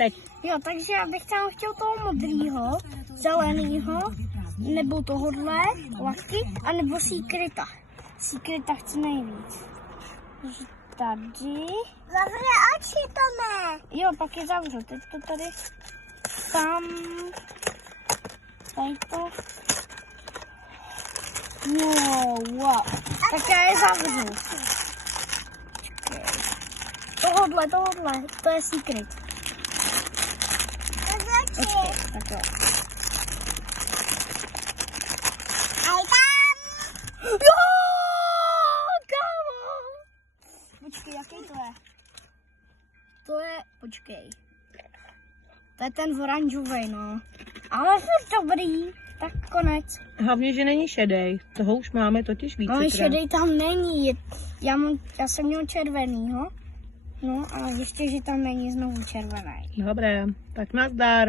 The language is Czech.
teď. Jo, takže já bych tam chtěl toho modrýho, zelenýho, nebo tohodle, Lucky, anebo Secreta. Secreta chci nejvíc. Takže tady. Zavře oči, Tome. Jo, pak je zavřu. Teď to tady. Tam. Tady to. Wow. Tak já je zavřu. Počkej. Tohodle, to je Secret. Počkej, takhle. A tam. Jo, kámo. Počkej, jaký to je? Počkej. To je ten oranžový, no. Ale furt dobrý. Tak konec. Hlavně, že není šedej. Toho už máme totiž víc. Ale šedej tam není. Já jsem měl červenýho. No, ale ještě, že tam není znovu červený. Dobré, tak nazdar.